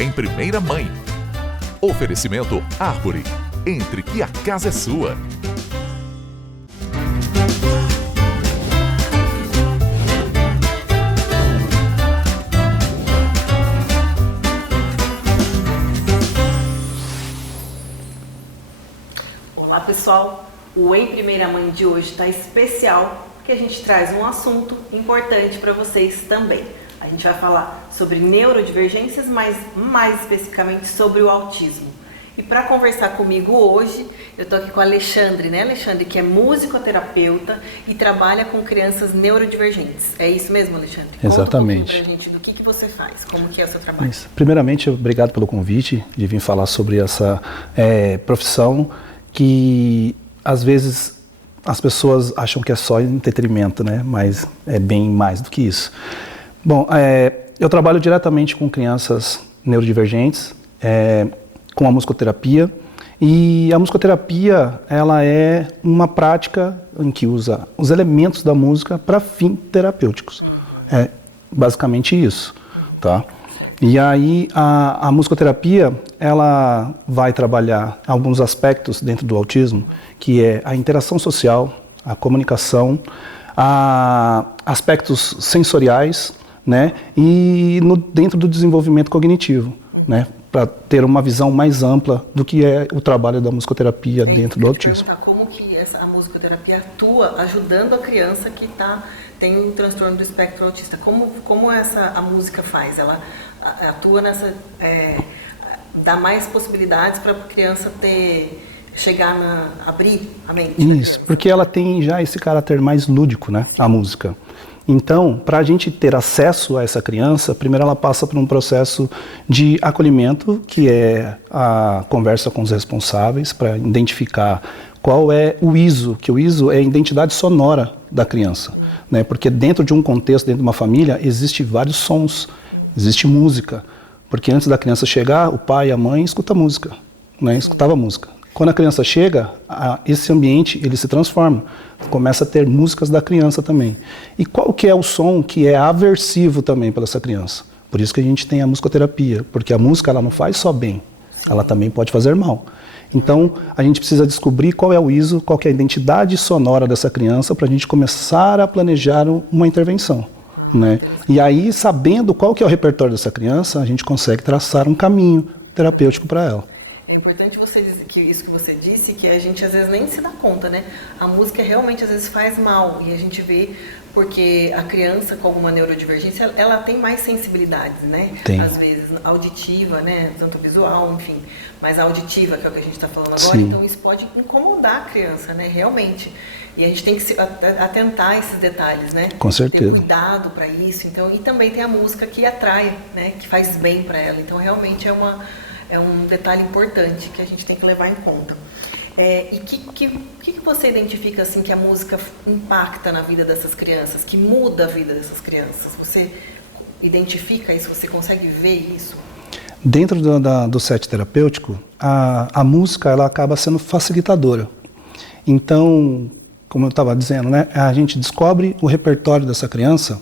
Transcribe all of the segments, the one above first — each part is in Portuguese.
em Primeira Mãe. Oferecimento Árvore. Entre que a casa é sua. Olá pessoal, o Em Primeira Mãe de hoje está especial porque a gente traz um assunto importante para vocês também. A gente vai falar sobre neurodivergências, mas mais especificamente sobre o autismo. E para conversar comigo hoje, eu estou aqui com o Alexandre, né, Alexandre, que é musicoterapeuta e trabalha com crianças neurodivergentes. É isso mesmo, Alexandre? Exatamente. Conta um pouquinho pra gente do que você faz, como que é o seu trabalho. Isso. Primeiramente, obrigado pelo convite de vir falar sobre essa profissão que, às vezes, as pessoas acham que é só entretenimento, né? Mas é bem mais do que isso. Bom, eu trabalho diretamente com crianças neurodivergentes, com a musicoterapia, e a musicoterapia ela é uma prática em que usa os elementos da música para fins terapêuticos. É basicamente isso, tá? E aí a musicoterapia ela vai trabalhar alguns aspectos dentro do autismo, que é a interação social, a comunicação, aspectos sensoriais, né? E dentro do desenvolvimento cognitivo, né? Para ter uma visão mais ampla do que é o trabalho da musicoterapia dentro do autismo. Como que a musicoterapia atua ajudando a criança que tem um transtorno do espectro autista? Como a música faz? Ela atua dá mais possibilidades para a criança abrir a mente? Isso, porque ela tem já esse caráter mais lúdico, né? A música. Então, para a gente ter acesso a essa criança, primeiro ela passa por um processo de acolhimento, que é a conversa com os responsáveis, para identificar qual é o ISO, que o ISO é a identidade sonora da criança, né? Porque dentro de um contexto, dentro de uma família, existem vários sons, existe música, porque antes da criança chegar, o pai e a mãe escutam música, né? Escutava música. Quando a criança chega, esse ambiente ele se transforma, começa a ter músicas da criança também. E qual que é o som que é aversivo também para essa criança? Por isso que a gente tem a musicoterapia, porque a música ela não faz só bem, ela também pode fazer mal. Então a gente precisa descobrir qual é o ISO, qual que é a identidade sonora dessa criança para a gente começar a planejar uma intervenção, né? E aí, sabendo qual que é o repertório dessa criança, a gente consegue traçar um caminho terapêutico para ela. É importante você dizer que isso que você disse, que a gente às vezes nem se dá conta, né? A música realmente às vezes faz mal e a gente vê porque a criança com alguma neurodivergência, ela tem mais sensibilidade, né? Tem. Às vezes auditiva, né? Tanto visual, enfim, mas a auditiva, que é o que a gente está falando agora, Sim. Então isso pode incomodar a criança, né? Realmente. E a gente tem que se atentar a esses detalhes, né? Com certeza. Ter cuidado para isso. Então, e também tem a música que atrai, né? Que faz bem para ela. Então realmente é um detalhe importante que a gente tem que levar em conta. E o que você identifica assim que a música impacta na vida dessas crianças, que muda a vida dessas crianças? Você identifica isso? Você consegue ver isso? Dentro do set terapêutico, a música ela acaba sendo facilitadora. Então, como eu estava dizendo, né, a gente descobre o repertório dessa criança,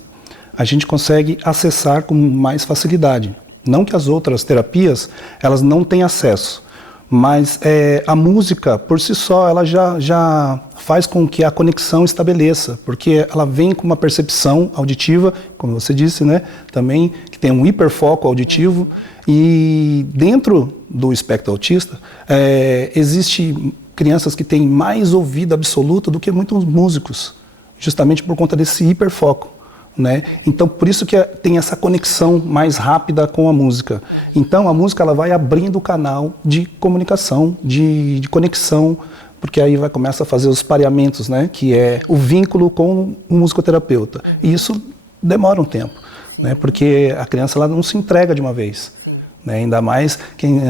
a gente consegue acessar com mais facilidade. Não que as outras terapias, elas não têm acesso, mas a música, por si só, ela já faz com que a conexão estabeleça, porque ela vem com uma percepção auditiva, como você disse, né, também, que tem um hiperfoco auditivo, e dentro do espectro autista, existe crianças que têm mais ouvido absoluto do que muitos músicos, justamente por conta desse hiperfoco. Né? Então, por isso que tem essa conexão mais rápida com a música. Então, a música ela vai abrindo o canal de comunicação, de conexão, porque aí começa a fazer os pareamentos, né? Que é o vínculo com o musicoterapeuta. E isso demora um tempo, né? Porque a criança ela não se entrega de uma vez. Né? Ainda mais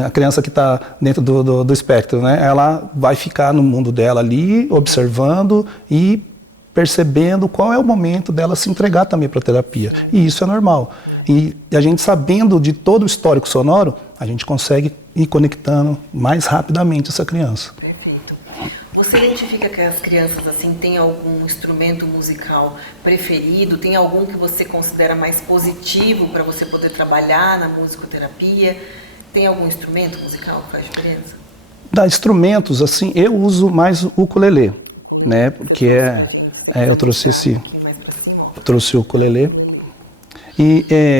a criança que está dentro do espectro, né? Ela vai ficar no mundo dela ali, observando e percebendo qual é o momento dela se entregar também para a terapia. E isso é normal. E a gente sabendo de todo o histórico sonoro, a gente consegue ir conectando mais rapidamente essa criança. Perfeito. Você identifica que as crianças assim têm algum instrumento musical preferido? Tem algum que você considera mais positivo para você poder trabalhar na musicoterapia? Tem algum instrumento musical que faz diferença? Da instrumentos, assim, eu uso mais o ukulele, né? Porque eu trouxe o ukulele,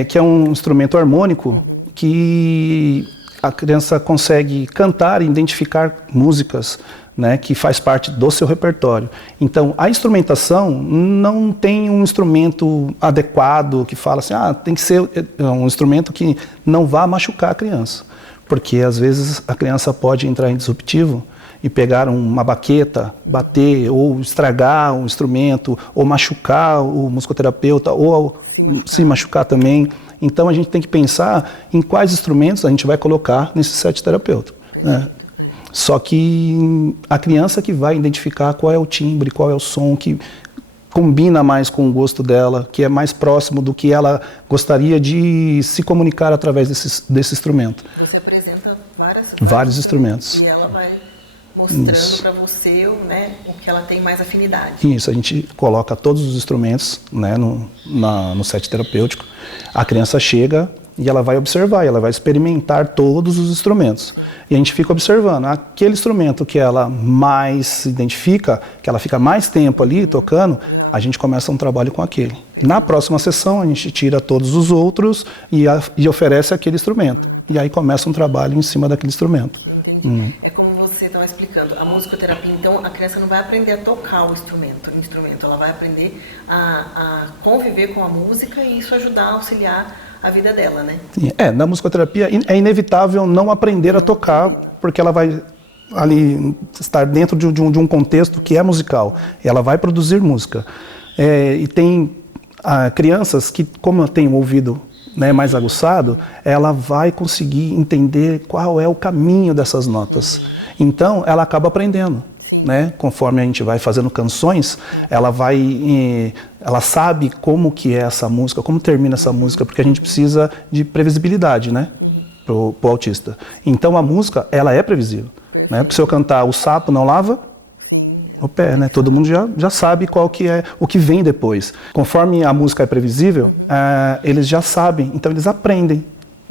que é um instrumento harmônico que a criança consegue cantar e identificar músicas, né, que faz parte do seu repertório. Então, a instrumentação não tem um instrumento adequado que fala assim, tem que ser um instrumento que não vá machucar a criança. Porque, às vezes, a criança pode entrar em disruptivo e pegar uma baqueta, bater ou estragar um instrumento, ou machucar o musicoterapeuta, ou se machucar também. Então, a gente tem que pensar em quais instrumentos a gente vai colocar nesse set terapêutico, né? Só que a criança que vai identificar qual é o timbre, qual é o som que combina mais com o gosto dela, que é mais próximo do que ela gostaria de se comunicar através desse instrumento. Você apresenta vários instrumentos. E ela vai mostrando para você, né, o que ela tem mais afinidade. Isso, a gente coloca todos os instrumentos, né, no set terapêutico. A criança chega e ela vai observar, ela vai experimentar todos os instrumentos. E a gente fica observando. Aquele instrumento que ela mais se identifica, que ela fica mais tempo ali tocando, a gente começa um trabalho com aquele. Na próxima sessão, a gente tira todos os outros e oferece aquele instrumento. E aí começa um trabalho em cima daquele instrumento. Entendi. É como você estava explicando, a musicoterapia, então, a criança não vai aprender a tocar o instrumento, ela vai aprender a conviver com a música e isso ajudar a auxiliar a vida dela, né? Na musicoterapia é inevitável não aprender a tocar, porque ela vai ali estar dentro de um contexto que é musical, ela vai produzir música. E tem crianças que, como tem um ouvido, né, mais aguçado, ela vai conseguir entender qual é o caminho dessas notas. Então, ela acaba aprendendo. Né? Conforme a gente vai fazendo canções, ela sabe como que é essa música, como termina essa música, porque a gente precisa de previsibilidade, né, pro autista. Então, a música, ela é previsível. Né? Porque se eu cantar O Sapo Não Lava o Pé, né? Todo mundo já sabe qual que é o que vem depois. Conforme a música é previsível, eles já sabem, então eles aprendem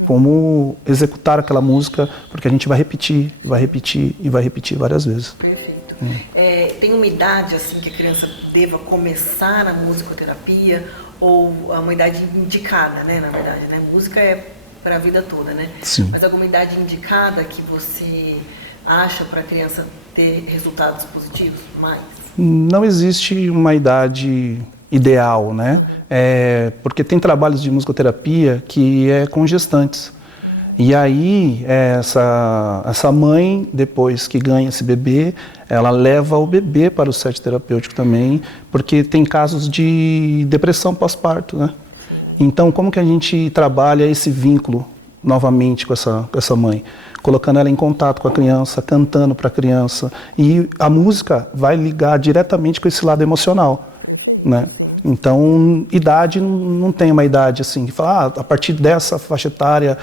como executar aquela música, porque a gente vai repetir, vai repetir e vai repetir várias vezes. Perfeito. Tem uma idade assim que a criança deva começar a musicoterapia ou uma idade indicada, né? Na verdade, né? Música é para a vida toda, né? Sim. Mas alguma idade indicada que você acha para a criança ter resultados positivos? Não existe uma idade ideal, né? Porque tem trabalhos de musicoterapia que é com gestantes. E aí, essa mãe, depois que ganha esse bebê, ela leva o bebê para o set terapêutico também, porque tem casos de depressão pós-parto, né? Então, como que a gente trabalha esse vínculo novamente com essa mãe? Colocando ela em contato com a criança, cantando para a criança. E a música vai ligar diretamente com esse lado emocional, né? Então, idade, não tem uma idade assim, que fala, a partir dessa faixa etária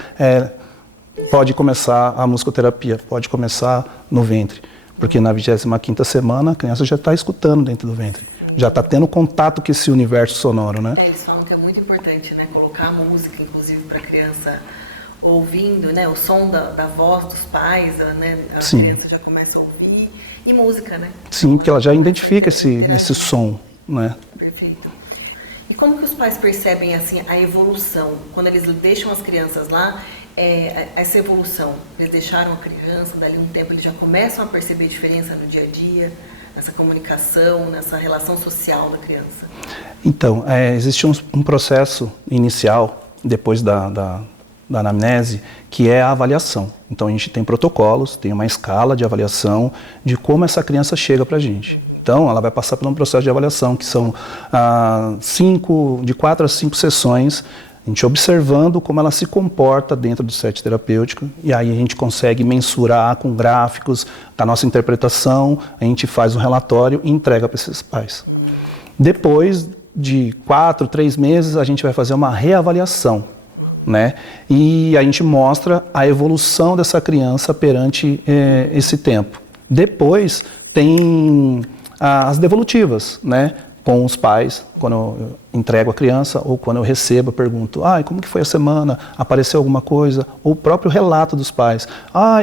pode começar a musicoterapia, pode começar no ventre. Porque na 25ª semana a criança já está escutando dentro do ventre, já está tendo contato com esse universo sonoro, né? Eles falam que é muito importante, né, colocar a música, inclusive, para a criança ouvindo, né, o som da voz dos pais, né, a Sim. criança já começa a ouvir, e música, né? Sim, porque ela já identifica esse som, né? Perfeito. E como que os pais percebem, assim, a evolução? Quando eles deixam as crianças lá, essa evolução, eles deixaram a criança, dali um tempo eles já começam a perceber diferença no dia a dia, nessa comunicação, nessa relação social da criança? Então, existe um processo inicial, depois da anamnese, que é a avaliação. Então a gente tem protocolos, tem uma escala de avaliação de como essa criança chega para a gente. Então ela vai passar por um processo de avaliação que são de 4 a 5 sessões, a gente observando como ela se comporta dentro do set terapêutico, e aí a gente consegue mensurar com gráficos da nossa interpretação, a gente faz um relatório e entrega para esses pais. Depois de 4, 3 meses, a gente vai fazer uma reavaliação, né? E a gente mostra a evolução dessa criança perante esse tempo. Depois tem as devolutivas, né? Com os pais, quando eu entrego a criança ou quando eu recebo, eu pergunto, como que foi a semana? Apareceu alguma coisa? Ou o próprio relato dos pais.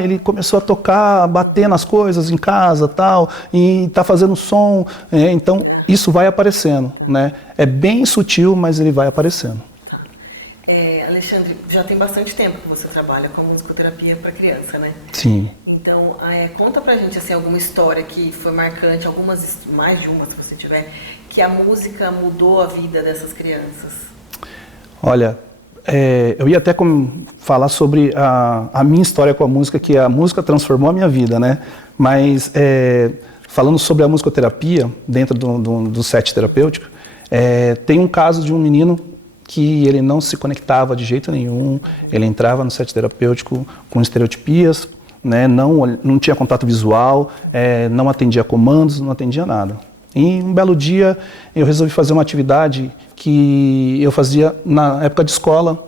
Ele começou a tocar, a bater nas coisas em casa, tal, e está fazendo som. Então, isso vai aparecendo, né? É bem sutil, mas ele vai aparecendo. Alexandre, já tem bastante tempo que você trabalha com a musicoterapia para criança, né? Sim. Então, conta pra gente assim, alguma história que foi marcante, mais de uma se você tiver, que a música mudou a vida dessas crianças. Olha, eu ia até falar sobre a minha história com a música, que a música transformou a minha vida, né? Mas falando sobre a musicoterapia, dentro do set terapêutico, tem um caso de um menino que ele não se conectava de jeito nenhum, ele entrava no set terapêutico com estereotipias, né, não tinha contato visual, não atendia comandos, não atendia nada. E um belo dia eu resolvi fazer uma atividade que eu fazia na época de escola,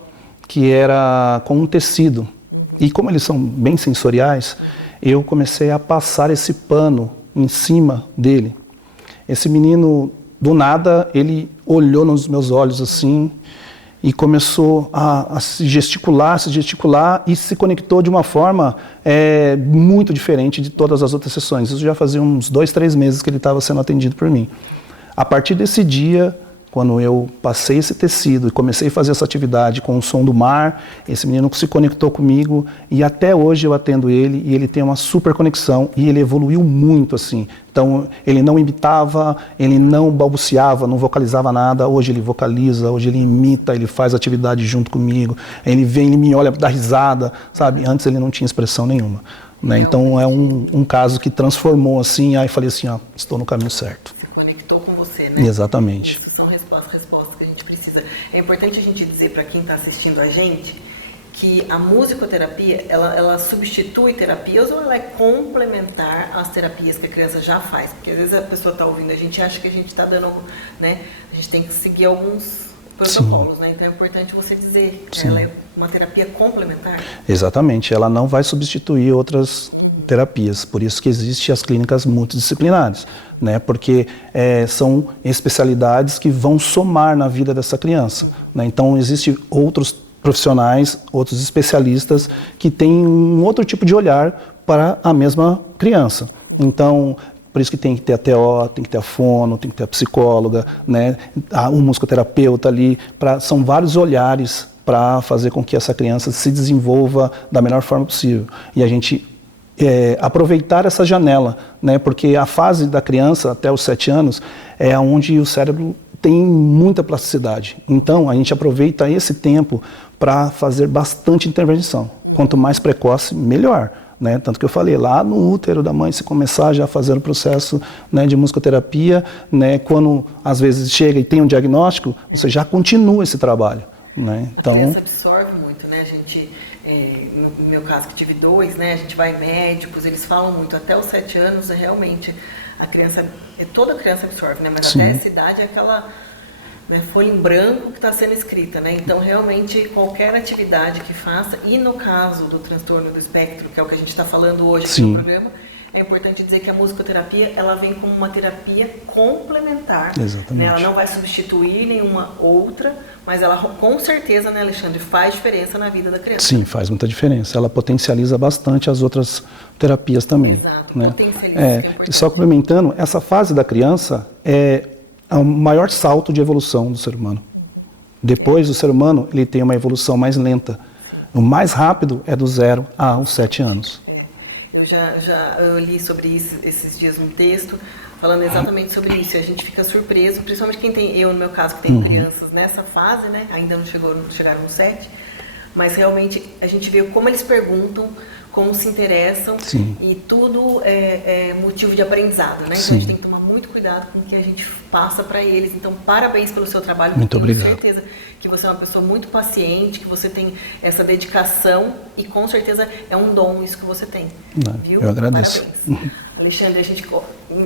que era com um tecido. E como eles são bem sensoriais, eu comecei a passar esse pano em cima dele. Esse menino, do nada, ele olhou nos meus olhos assim e começou a se gesticular e se conectou de uma forma muito diferente de todas as outras sessões. Isso já fazia uns 2, 3 meses que ele estava sendo atendido por mim. A partir desse dia, quando eu passei esse tecido e comecei a fazer essa atividade com o som do mar, esse menino se conectou comigo e até hoje eu atendo ele e ele tem uma super conexão e ele evoluiu muito assim. Então ele não imitava, ele não balbuciava, não vocalizava nada, hoje ele vocaliza, hoje ele imita, ele faz atividade junto comigo, ele vem, ele me olha, dá risada, sabe? Antes ele não tinha expressão nenhuma. Né? Então é um caso que transformou assim, aí falei assim, estou no caminho certo. Conectou com você, né? Exatamente. Isso são respostas que a gente precisa. É importante a gente dizer para quem está assistindo a gente que a musicoterapia, ela substitui terapias ou ela é complementar às terapias que a criança já faz? Porque às vezes a pessoa está ouvindo, a gente acha que a gente está dando, né? A gente tem que seguir alguns protocolos, né? Então é importante você dizer que ela é uma terapia complementar. Exatamente, ela não vai substituir outras terapias, por isso que existem as clínicas multidisciplinares, né? Porque são especialidades que vão somar na vida dessa criança, né? Então existem outros profissionais, outros especialistas que têm um outro tipo de olhar para a mesma criança. Então, por isso que tem que ter a TO, tem que ter a fono, tem que ter a psicóloga, né? Um musicoterapeuta ali, são vários olhares para fazer com que essa criança se desenvolva da melhor forma possível. E a gente aproveitar essa janela, né? Porque a fase da criança até os 7 anos é onde o cérebro tem muita plasticidade. Então, a gente aproveita esse tempo para fazer bastante intervenção. Quanto mais precoce, melhor. Né? Tanto que eu falei, lá no útero da mãe, se começar já a fazer o processo, né, de musicoterapia, né, quando às vezes chega e tem um diagnóstico, você já continua esse trabalho. Né? Então, a criança absorve muito, né? A gente, no meu caso que tive 2, né, a gente vai em médicos, eles falam muito, até os 7 anos, realmente, a criança, toda criança absorve, né? Mas Sim. Até essa idade é aquela, né, folha em branco que está sendo escrita, né? Então, realmente, qualquer atividade que faça, e no caso do transtorno do espectro, que é o que a gente está falando hoje aqui no programa, é importante dizer que a musicoterapia, ela vem como uma terapia complementar. Exatamente. Né? Ela não vai substituir nenhuma outra, mas ela, com certeza, né, Alexandre, faz diferença na vida da criança. Sim, faz muita diferença. Ela potencializa bastante as outras terapias também. Exato, né? Potencializa, que é importante. Só complementando, essa fase da criança é o maior salto de evolução do ser humano. Depois, o ser humano ele tem uma evolução mais lenta. O mais rápido é do 0 aos 7 anos. Eu li sobre isso esses dias um texto, falando exatamente sobre isso. E a gente fica surpreso, principalmente quem tem, eu no meu caso, que tenho crianças nessa fase, né? Ainda não chegaram no 7, mas realmente a gente vê como eles perguntam, como se interessam. Sim. E tudo é motivo de aprendizado, né? Então Sim. A gente tem que tomar muito cuidado com o que a gente passa para eles. Então, parabéns pelo seu trabalho. Muito obrigado. Tenho certeza que você é uma pessoa muito paciente, que você tem essa dedicação e com certeza é um dom isso que você tem. Viu? Eu agradeço. Parabéns. Alexandre,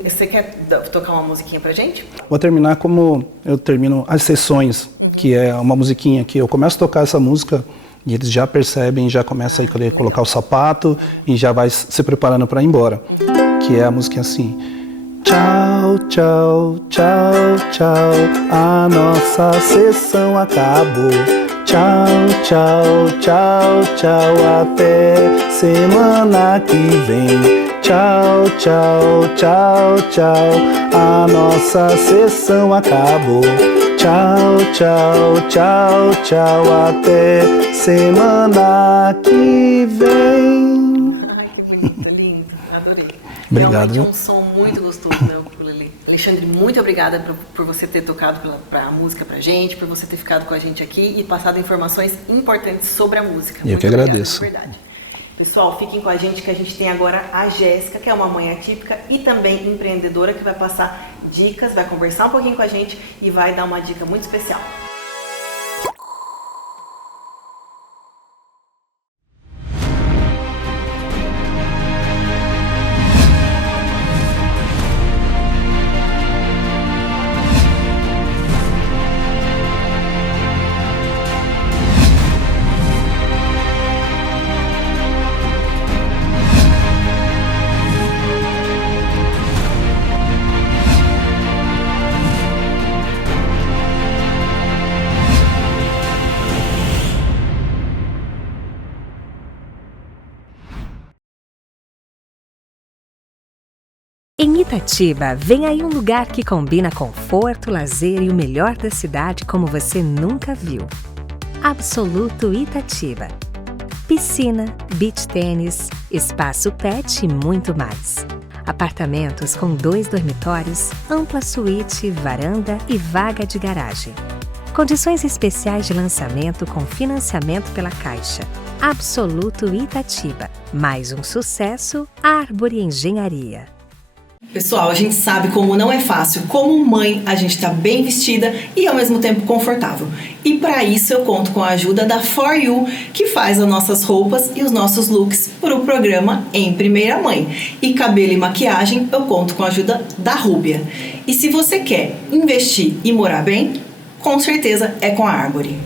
você quer tocar uma musiquinha pra gente? Vou terminar como eu termino as sessões, que é uma musiquinha que eu começo a tocar essa música e eles já percebem, já começam a colocar o sapato e já vai se preparando para ir embora. que é a música assim: tchau, tchau, tchau, tchau, a nossa sessão acabou. Tchau, tchau, tchau, tchau, até semana que vem. Tchau, tchau, tchau, tchau, a nossa sessão acabou. Tchau, tchau, tchau, tchau, até semana que vem. Ai, que bonito, lindo, adorei. Obrigado. Realmente é um som muito gostoso, né, o ukulele. Alexandre, muito obrigada por você ter tocado a música pra gente, por você ter ficado com a gente aqui e passado informações importantes sobre a música. Eu que agradeço. De verdade. Pessoal, fiquem com a gente que a gente tem agora a Jéssica, que é uma mãe atípica e também empreendedora, que vai passar dicas, vai conversar um pouquinho com a gente e vai dar uma dica muito especial. Em Itatiba, vem aí um lugar que combina conforto, lazer e o melhor da cidade como você nunca viu. Absoluto Itatiba. Piscina, beach tênis, espaço pet e muito mais. Apartamentos com 2 dormitórios, ampla suíte, varanda e vaga de garagem. Condições especiais de lançamento com financiamento pela Caixa. Absoluto Itatiba. Mais um sucesso, Árvore Engenharia. Pessoal, a gente sabe como não é fácil, como mãe, a gente tá bem vestida e ao mesmo tempo confortável. E para isso eu conto com a ajuda da For You, que faz as nossas roupas e os nossos looks para o programa Em Primeira Mãe. E cabelo e maquiagem eu conto com a ajuda da Rúbia. E se você quer investir e morar bem, com certeza é com a Árvore.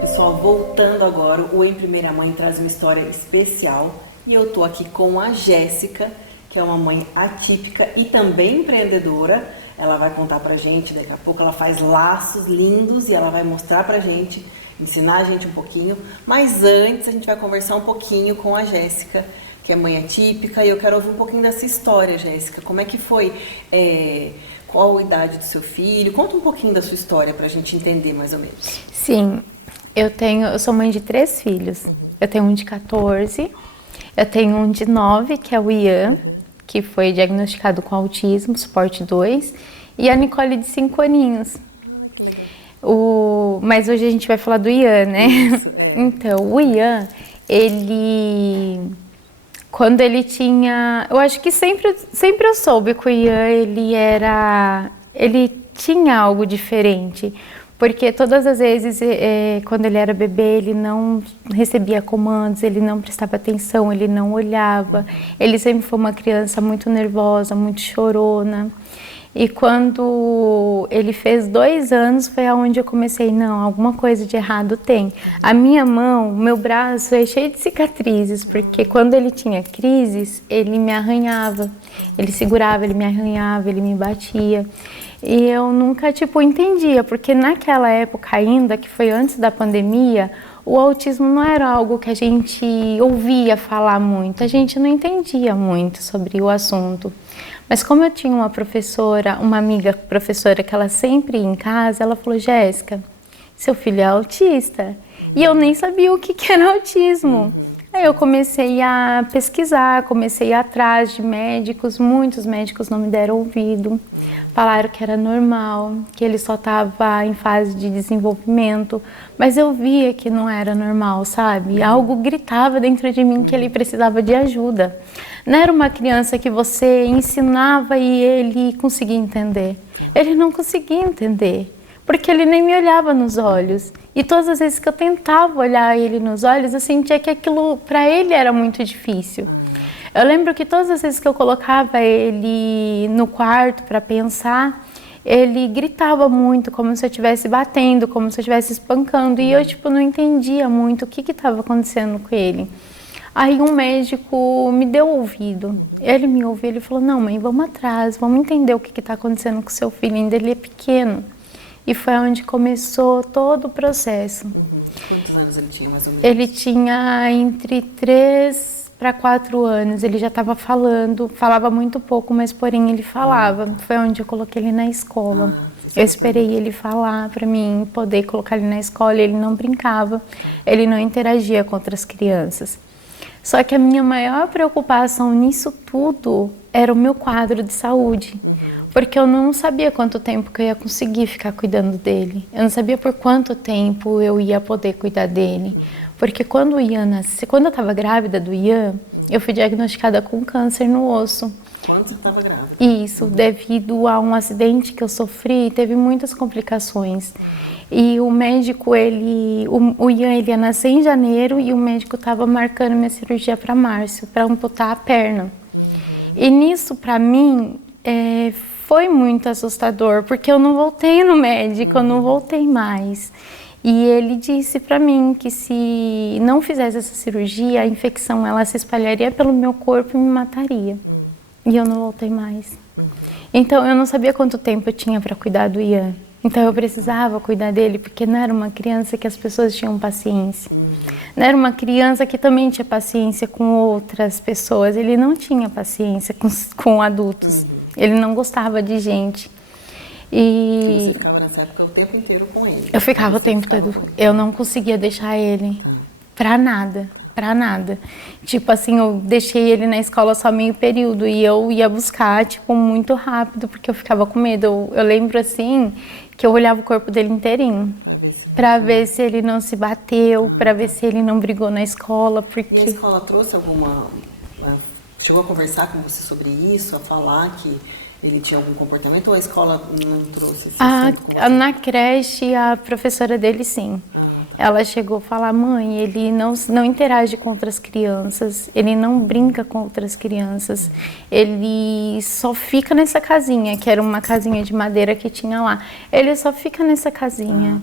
Pessoal, voltando agora, o Em Primeira Mãe traz uma história especial. E eu tô aqui com a Jéssica, que é uma mãe atípica e também empreendedora. Ela vai contar pra gente, daqui a pouco ela faz laços lindos e ela vai mostrar pra gente, ensinar a gente um pouquinho. Mas antes a gente vai conversar um pouquinho com a Jéssica, que é mãe atípica, e eu quero ouvir um pouquinho dessa história, Jéssica. Como é que foi? Qual a idade do seu filho? Conta um pouquinho da sua história pra gente entender mais ou menos. Sim, eu sou mãe de 3 filhos. Eu tenho um de 14, eu tenho um de 9, que é o Ian, que foi diagnosticado com autismo, suporte 2, e a Nicole de 5 aninhos. Que legal. Mas hoje a gente vai falar do Ian, né? Isso, Então, o Ian, quando ele tinha... Eu acho que sempre eu soube que o Ian, ele tinha algo diferente. Porque todas as vezes, quando ele era bebê, ele não recebia comandos, ele não prestava atenção, ele não olhava. Ele sempre foi uma criança muito nervosa, muito chorona. E quando ele fez 2 anos, foi aonde eu comecei, não, alguma coisa de errado tem. A minha mão, meu braço é cheio de cicatrizes, porque quando ele tinha crises, ele me arranhava. Ele segurava, ele me arranhava, ele me batia. E eu nunca, entendia, porque naquela época ainda, que foi antes da pandemia, o autismo não era algo que a gente ouvia falar muito, a gente não entendia muito sobre o assunto. Mas como eu tinha uma amiga professora que ela sempre ia em casa, ela falou, Jéssica, seu filho é autista. E eu nem sabia o que era autismo. Aí eu comecei a pesquisar, comecei a ir atrás de médicos, muitos médicos não me deram ouvido. Falaram que era normal, que ele só estava em fase de desenvolvimento, mas eu via que não era normal, sabe? Algo gritava dentro de mim que ele precisava de ajuda. Não era uma criança que você ensinava e ele conseguia entender. Ele não conseguia entender, porque ele nem me olhava nos olhos. E todas as vezes que eu tentava olhar ele nos olhos, eu sentia que aquilo para ele era muito difícil. Eu lembro que todas as vezes que eu colocava ele no quarto para pensar, ele gritava muito, como se eu estivesse batendo, como se eu estivesse espancando. E eu, não entendia muito o que estava acontecendo com ele. Aí um médico me deu ouvido. Ele me ouviu, ele falou, não, mãe, vamos atrás, vamos entender o que está acontecendo com o seu filho, ainda ele é pequeno. E foi onde começou todo o processo. Quantos anos ele tinha, mais ou menos? Ele tinha entre 3 para 4 anos, ele já estava falando, falava muito pouco, mas porém ele falava. Foi onde eu coloquei ele na escola. Eu esperei ele falar para mim poder colocar ele na escola. Ele não brincava, ele não interagia com outras crianças. Só que a minha maior preocupação nisso tudo era o meu quadro de saúde. Porque eu não sabia quanto tempo que eu ia conseguir ficar cuidando dele. Eu não sabia por quanto tempo eu ia poder cuidar dele. Porque quando o Ian nasceu, quando eu estava grávida do Ian, eu fui diagnosticada com câncer no osso. Quando você estava grávida? Isso, devido a um acidente que eu sofri, teve muitas complicações. E o médico, o Ian, ele ia nascer em janeiro e o médico estava marcando minha cirurgia para março, para amputar a perna. E nisso, para mim, foi muito assustador, porque eu não voltei no médico, eu não voltei mais. E ele disse para mim que se não fizesse essa cirurgia, a infecção ela se espalharia pelo meu corpo e me mataria. E eu não voltei mais. Então eu não sabia quanto tempo eu tinha para cuidar do Ian. Então eu precisava cuidar dele, porque não era uma criança que as pessoas tinham paciência. Não era uma criança que também tinha paciência com outras pessoas. Ele não tinha paciência com adultos. Ele não gostava de gente. E você ficava nessa época o tempo inteiro com ele? Eu ficava o tempo todo. Eu não conseguia deixar ele pra nada. Pra nada. Tipo assim, eu deixei ele na escola só meio período e eu ia buscar, tipo, muito rápido, porque eu ficava com medo. Eu lembro, assim, que eu olhava o corpo dele inteirinho. Pra ver se ele não se bateu, pra ver se ele não brigou na escola, porque... E a escola trouxe alguma... Chegou a conversar com você sobre isso, a falar que ele tinha algum comportamento, ou a escola não trouxe esse Na creche, a professora dele, sim. Ela chegou a falar, mãe, ele não interage com outras crianças, ele não brinca com outras crianças, ele só fica nessa casinha, que era uma casinha de madeira que tinha lá. Ele só fica nessa casinha.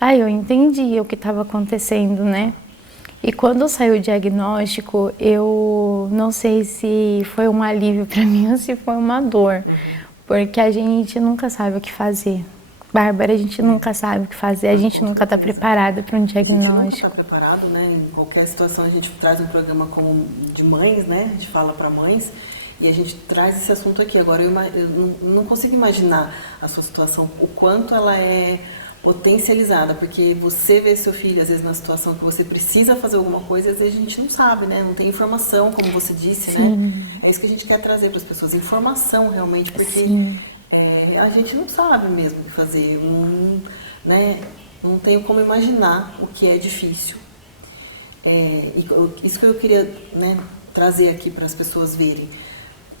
Aí eu entendi o que estava acontecendo, né? E quando saiu o diagnóstico, eu não sei se foi um alívio para mim ou se foi uma dor, porque a gente nunca sabe o que fazer. Bárbara, a gente nunca sabe o que fazer, a gente nunca está preparada para um diagnóstico. A gente nunca está preparado, né? Em qualquer situação a gente traz um programa como de mães, né? A gente fala para mães e a gente traz esse assunto aqui. Agora eu não consigo imaginar a sua situação, o quanto ela é potencializada, porque você vê seu filho às vezes na situação que você precisa fazer alguma coisa, às vezes a gente não sabe, né? Não tem informação, como você disse, né? É isso que a gente quer trazer para as pessoas, informação realmente, porque a gente não sabe mesmo o que fazer, né? Não tenho como imaginar o que é difícil. Isso que eu queria, né, trazer aqui para as pessoas verem.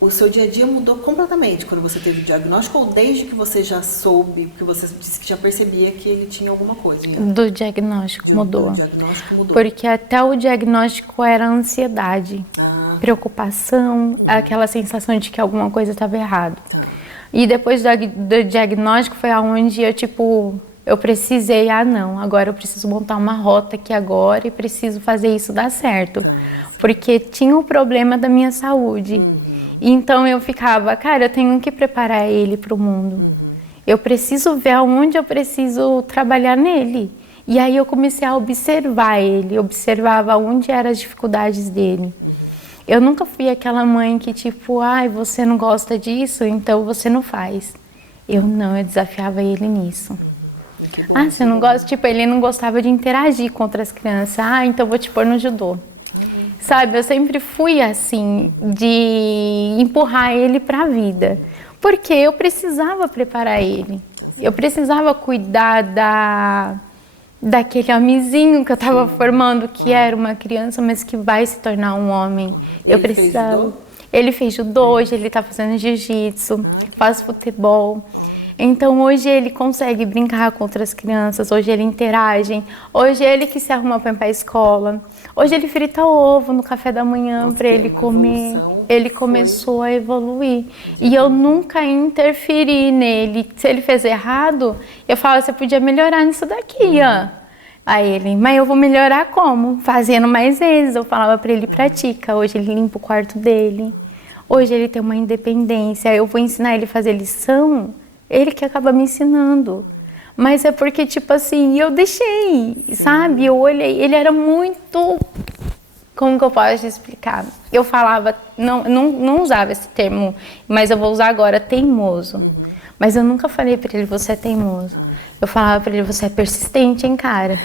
O seu dia a dia mudou completamente quando você teve o diagnóstico, ou desde que você já soube, que você disse que já percebia que ele tinha alguma coisa? Do diagnóstico mudou. Do diagnóstico mudou. Porque até o diagnóstico era ansiedade, preocupação, aquela sensação de que alguma coisa estava errada. E depois do diagnóstico foi aonde eu precisei, não, agora eu preciso montar uma rota aqui agora e preciso fazer isso dar certo. Porque tinha o problema da minha saúde. Então eu ficava, cara, eu tenho que preparar ele para o mundo. Eu preciso ver aonde eu preciso trabalhar nele. E aí eu comecei a observar ele, observava onde eram as dificuldades dele. Eu nunca fui aquela mãe que você não gosta disso, então você não faz. Eu desafiava ele nisso. Você não gosta? Ele não gostava de interagir com outras crianças. Então vou te pôr no judô. Sabe, eu sempre fui assim, de empurrar ele para a vida, porque eu precisava preparar ele, eu precisava cuidar daquele homenzinho que eu estava formando, que era uma criança, mas que vai se tornar um homem. Eu precisava. Ele fez judô, hoje ele está fazendo jiu-jitsu, faz futebol. Então hoje ele consegue brincar com outras crianças, hoje ele interage, hoje ele que se arruma para ir para a escola, hoje ele frita ovo no café da manhã para ele comer. Ele começou a evoluir e eu nunca interferi nele. Se ele fez errado, eu falo, você podia melhorar nisso daqui, Aí ele, mas eu vou melhorar como? Fazendo mais vezes. Eu falava pra ele, pratica. Hoje ele limpa o quarto dele. Hoje ele tem uma independência. Eu vou ensinar ele a fazer lição. Ele que acaba me ensinando. Mas é porque, tipo assim, eu deixei, sabe? Eu olhei, ele era muito... Como que eu posso explicar? Eu falava, não usava esse termo, mas eu vou usar agora, teimoso. Mas eu nunca falei pra ele, você é teimoso. Eu falava pra ele, você é persistente, hein, cara?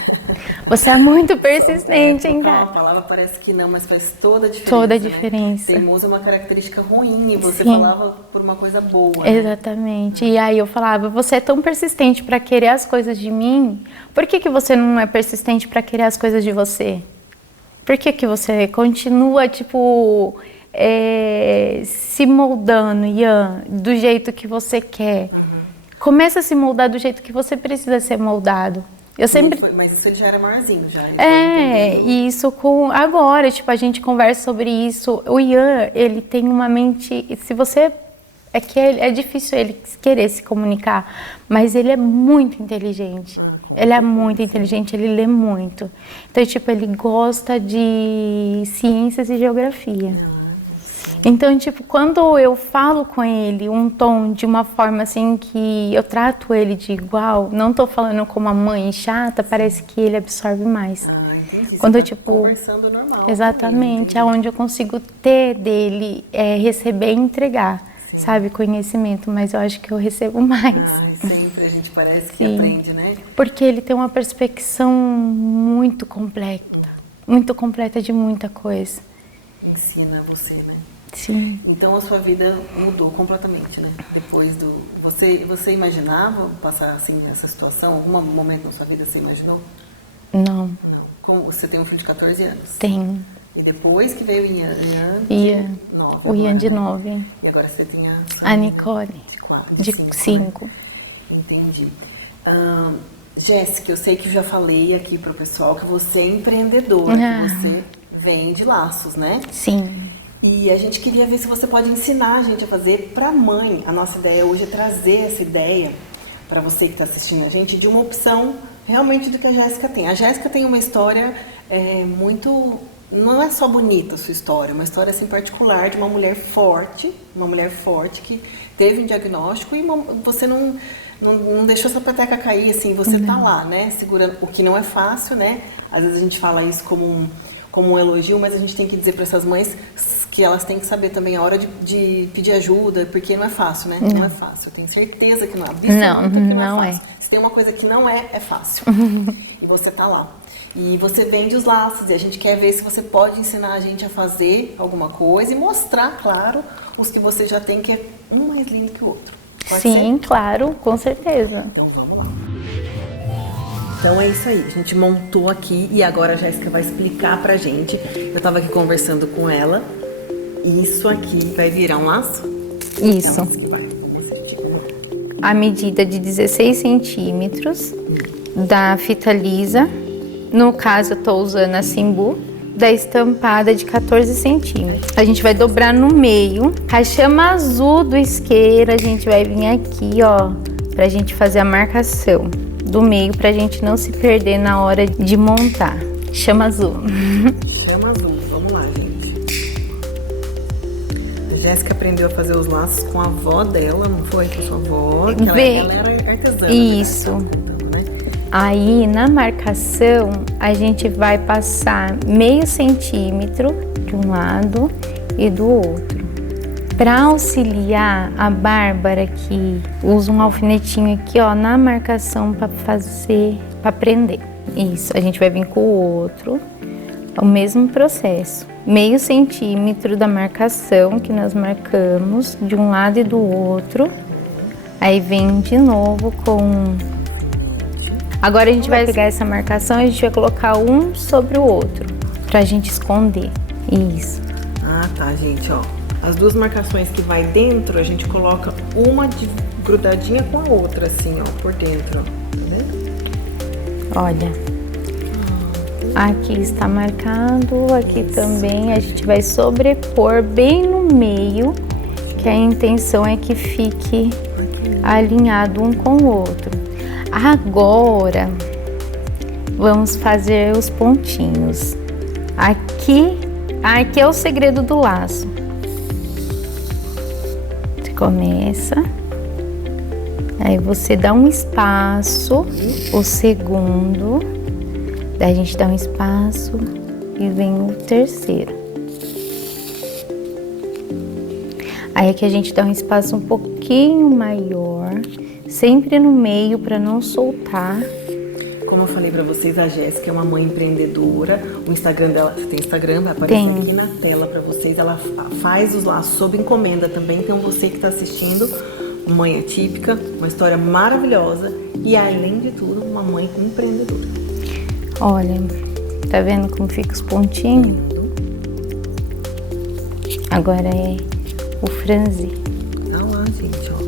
Você é muito persistente, hein, cara? A palavra parece que não, mas faz toda a diferença. Toda a né? diferença. Teimoso é uma característica ruim e você Sim. falava por uma coisa boa. Né? Exatamente. E aí eu falava, você é tão persistente pra querer as coisas de mim, por que você não é persistente pra querer as coisas de você? Por que você continua, tipo, se moldando, Ian, do jeito que você quer? Começa a se moldar do jeito que você precisa ser moldado. Eu sempre... Mas isso ele já era maiorzinho, já. E isso agora, tipo, a gente conversa sobre isso. O Ian, ele tem uma mente... Se você... É que é difícil ele querer se comunicar, mas ele é muito inteligente. Ele é muito inteligente, ele lê muito. Então, tipo, ele gosta de ciências e geografia. Então, tipo, quando eu falo com ele um tom de uma forma assim que eu trato ele de igual, não tô falando como a mãe chata, parece que ele absorve mais. Entendi. Quando Você eu, tá tipo, conversando normal. exatamente, aonde eu consigo ter dele, receber e entregar, sabe, conhecimento, mas eu acho que eu recebo mais. Sempre a gente parece que Sim. aprende, né? Porque ele tem uma perspectiva muito completa de muita coisa. Ensina você, né? Sim. Então a sua vida mudou completamente, né? Depois do... Você imaginava passar assim essa situação? Algum momento na sua vida você imaginou? Não. Não. Como você tem um filho de 14 anos? Tenho. E depois que veio o Ian Ian. 9. O Ian de 9. E agora você tem A Nicole. De 4, De 5. Né? Entendi. Jéssica, eu sei que eu já falei aqui pro pessoal que você é empreendedora, que você vende laços, né? Sim. E a gente queria ver se você pode ensinar a gente a fazer para mãe. A nossa ideia hoje é trazer essa ideia para você que está assistindo a gente de uma opção realmente do que a Jéssica tem. A Jéssica tem uma história muito... Não é só bonita a sua história, uma história assim particular de uma mulher forte que teve um diagnóstico e você não deixou essa peteca cair, assim, você tá lá, né, segurando, o que não é fácil, né? Às vezes a gente fala isso como um elogio, mas a gente tem que dizer para essas mães que elas têm que saber também a hora de pedir ajuda, porque não é fácil, né? Não é fácil. Eu tenho certeza que não é. Não é fácil. Se tem uma coisa que não é fácil. E você tá lá. E você vende os laços e a gente quer ver se você pode ensinar a gente a fazer alguma coisa e mostrar, claro, os que você já tem, que é um mais lindo que o outro. Pode Sim, ser? claro, com certeza. Então vamos lá. Então é isso aí, a gente montou aqui e agora a Jéssica vai explicar pra gente. Eu tava aqui conversando com ela. Isso aqui vai virar um laço? Isso. Então, isso que vai. Vamos assistir, vamos lá. A medida de 16 centímetros da fita lisa. No caso, eu tô usando a Simbu. Da estampada de 14 centímetros. A gente vai dobrar no meio. A chama azul do isqueiro, a gente vai vir aqui, ó, pra gente fazer a marcação do meio, pra gente não se perder na hora de montar. Chama azul. Chama azul, vamos lá, gente. A Jéssica aprendeu a fazer os laços com a avó dela, não foi? Com a sua avó, que ela era artesã. Isso. Né? Aí, na marcação, a gente vai passar meio centímetro de um lado e do outro. Para auxiliar a Bárbara, que usa um alfinetinho aqui, ó, na marcação para prender. Isso, a gente vai vir com o outro, o mesmo processo. Meio centímetro da marcação que nós marcamos de um lado e do outro. Aí vem de novo com... Agora a gente vai pegar essa marcação e a gente vai colocar um sobre o outro, pra gente esconder. Isso. Ah, tá, gente, ó. As duas marcações que vai dentro, a gente coloca uma grudadinha com a outra, assim, ó, por dentro, ó. Tá vendo? Olha. Aqui está marcado, aqui também. A gente vai sobrepor bem no meio, que a intenção é que fique alinhado um com o outro. Agora, vamos fazer os pontinhos. Aqui é o segredo do laço. Você começa, aí você dá um espaço, o segundo, daí a gente dá um espaço e vem o terceiro. Aí aqui a gente dá um espaço um pouquinho maior, sempre no meio para não soltar. Como eu falei pra vocês, a Jéssica é uma mãe empreendedora. O Instagram dela, você tem Instagram, vai aparecer aqui na tela pra vocês. Ela faz os laços sob encomenda também. Então você que tá assistindo, mãe atípica, uma história maravilhosa e além de tudo, uma mãe empreendedora. Olha, tá vendo como fica os pontinhos? Agora é o franzir. Olha lá, gente, ó.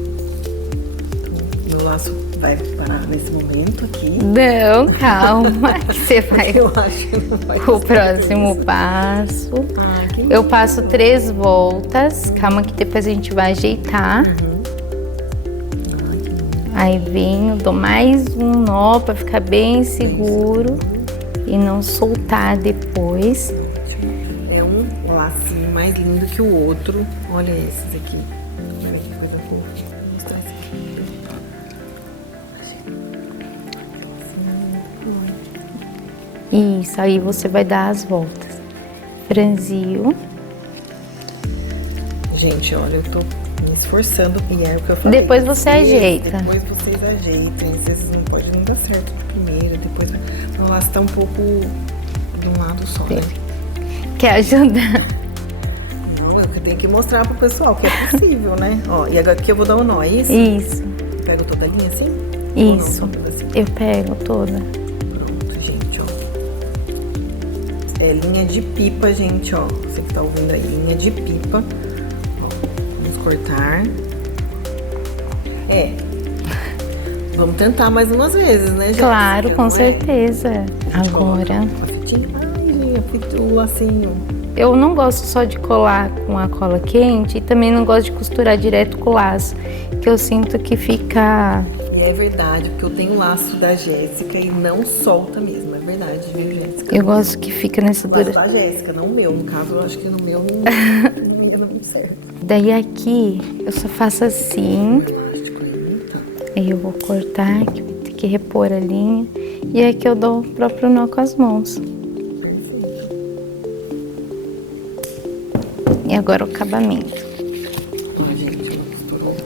Então, meu laço vai parar nesse momento aqui. Não, calma, que você vai. Eu acho que não vai. O próximo passo. Ah, que Eu passo 3 voltas. Calma que depois a gente vai ajeitar. Aí venho, dou mais um nó para ficar bem seguro e não soltar depois. É um lacinho mais lindo que o outro. Olha esses aqui. Olha que coisa fofa. Vou mostrar esse aqui. Isso, aí você vai dar as voltas. Franziu. Gente, olha, eu tô me esforçando e é o que eu falei. Depois você ajeita. Depois vocês ajeitem. Vocês não pode não dar certo primeiro, depois vai. O laço tá um pouco de um lado só, né? Quer ajudar? Não, eu tenho que mostrar pro pessoal que é possível, né? Ó, e agora aqui eu vou dar um nó, é isso? Isso. Pego toda a linha assim? Isso. Ou não, assim? Eu pego toda. Pronto, gente, ó. É linha de pipa, gente, ó. Você que tá ouvindo aí, linha de pipa. Ó, vamos cortar. Vamos tentar mais umas vezes, né, gente? Claro, com certeza. Agora. Uma fitinha. Ai, gente, o lacinho. Eu não gosto só de colar com a cola quente e também não gosto de costurar direto com o laço, que eu sinto que fica... E é verdade, porque eu tenho o laço da Jéssica e não solta mesmo, é verdade, viu, Jéssica? Eu gosto que fica nessa O laço dura... da Jéssica, não o meu. No caso, eu acho que no meu não ia dar muito certo. Daí aqui, eu só faço assim, O elástico aí, tá. aí eu vou cortar, que vai ter que repor a linha, e aqui eu dou o próprio nó com as mãos. E agora o acabamento. Ó, gente, ela costurou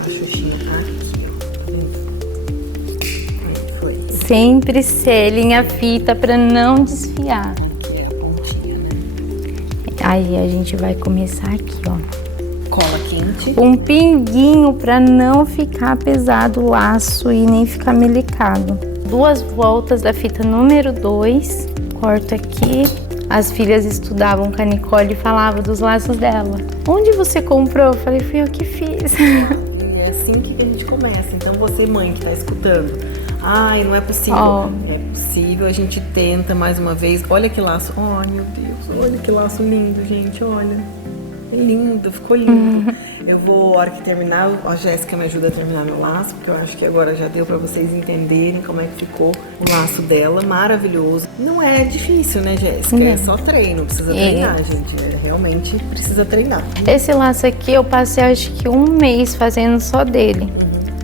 a xuxinha aqui, ó. Aí foi. Sempre selem a fita para não desfiar. Aqui é a pontinha, né? Aí a gente vai começar aqui, ó. Cola quente. Um pinguinho para não ficar pesado o laço e nem ficar melecado. 2 voltas da fita número 2. Corto aqui. As filhas estudavam com a Nicole e falavam dos laços dela. Onde você comprou? Eu falei, fui eu que fiz. E é assim que a gente começa. Então você, mãe, que tá escutando. Ai, não é possível. Ó. É possível, a gente tenta mais uma vez. Olha que laço. Ai, meu Deus, olha que laço lindo, gente, olha. É lindo, ficou lindo. Eu vou, a hora que terminar, a Jéssica me ajuda a terminar meu laço, porque eu acho que agora já deu pra vocês entenderem como é que ficou o laço dela. Maravilhoso. Não é difícil, né, Jéssica? É só treino, precisa treinar, gente. Realmente precisa treinar. Esse laço aqui eu passei acho que 1 mês fazendo só dele.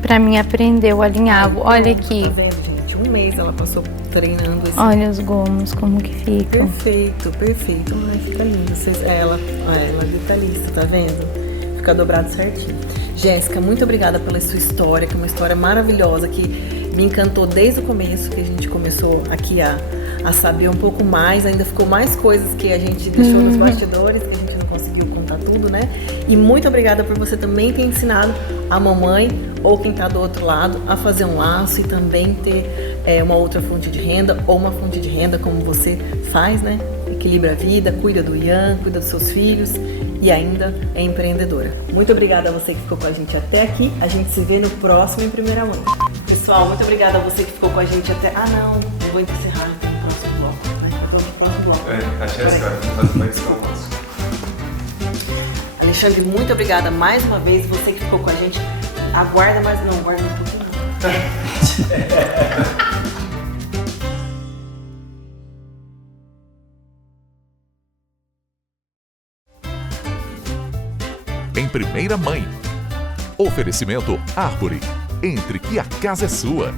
Pra mim aprender o alinhavo. Olha aqui. Tá vendo, gente? 1 mês ela passou treinando esse. Olha os gomos, como que ficam. Perfeito, perfeito. Ai, fica lindo. Ela é detalhista, tá vendo? Fica dobrado certinho. Jéssica, muito obrigada pela sua história, que é uma história maravilhosa, que me encantou desde o começo, que a gente começou aqui a saber um pouco mais. Ainda ficou mais coisas que a gente deixou nos bastidores, que a gente não conseguiu contar tudo, né? E muito obrigada por você também ter ensinado a mamãe, ou quem tá do outro lado, a fazer um laço e também ter uma outra fonte de renda, ou uma fonte de renda como você faz, né? Equilibra a vida, cuida do Ian, cuida dos seus filhos e ainda é empreendedora. Muito obrigada a você que ficou com a gente até aqui. A gente se vê no próximo Em Primeira Mão. Pessoal, muito obrigada a você que ficou com a gente até... Ah, não, eu vou encerrar no próximo bloco. Vai pro próximo bloco. A Jéssica vai fazer uma edição nossa. Alexandre, muito obrigada mais uma vez. Você que ficou com a gente. Aguarda mais, não, aguarda um pouquinho. primeira mãe. Oferecimento Árvore. Entre que a casa é sua.